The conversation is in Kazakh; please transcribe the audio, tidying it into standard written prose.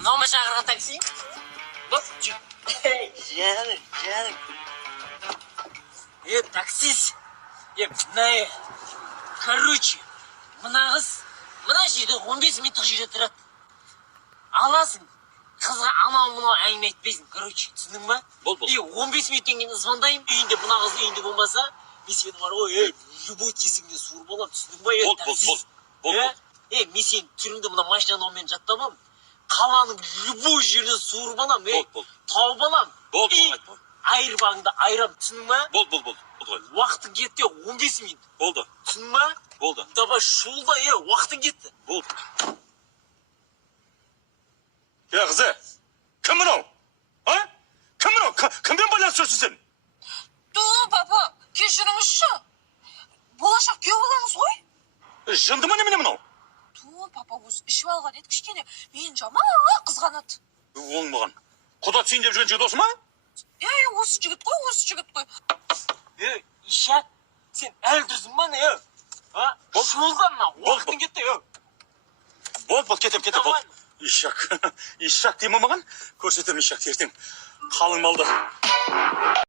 Mama çağıran taksi. Bak. Canım. Таксист. Ne? Короче, мына қыз мына жерде 15 минуттық жерде тұрады. Аласың. Қызға анау мынау әңгіме айтпайсың. Короче, түсіндің ба? Бол. 15 минуттан кейін звондаймын. Үйінде мына қыз үйінде болмаса, мен сені бар ғой, любой тесігіне суырып аламын. Түсіндің ба? Таксист. Мен сенің түріңді мына машинаның мен жаттамам. Қаланың любой жерінен суырып аламын. Тауып аламын. Айырбаңды айрам. Түсіндің ба? Бол. Уақытың кетті 15 минут. Болды. Түсіндің ба? Болды. Давай шулда, уақытың кетті. Болды. Ya kızı, kim bu? Ha? Kim bu? Kimden байланыстырсың сен? Папа, кешіріңізші. Болашақ күйеу балаңыз ғой? Жынды ма немене мынау? Папа, өзі ішіп алған еді кішкене. Мен жаман қызғанады. Оңбаған. Құда түсейін деп жүрген жігіт осы ма? Осы жігіт қой. Ишак, сен әлі тұрсың ба не? Шулда мына, уақытың кетті. Бол, кетем. Ишак деймін маған? Көрсетем ишак ертең. Қалың малды.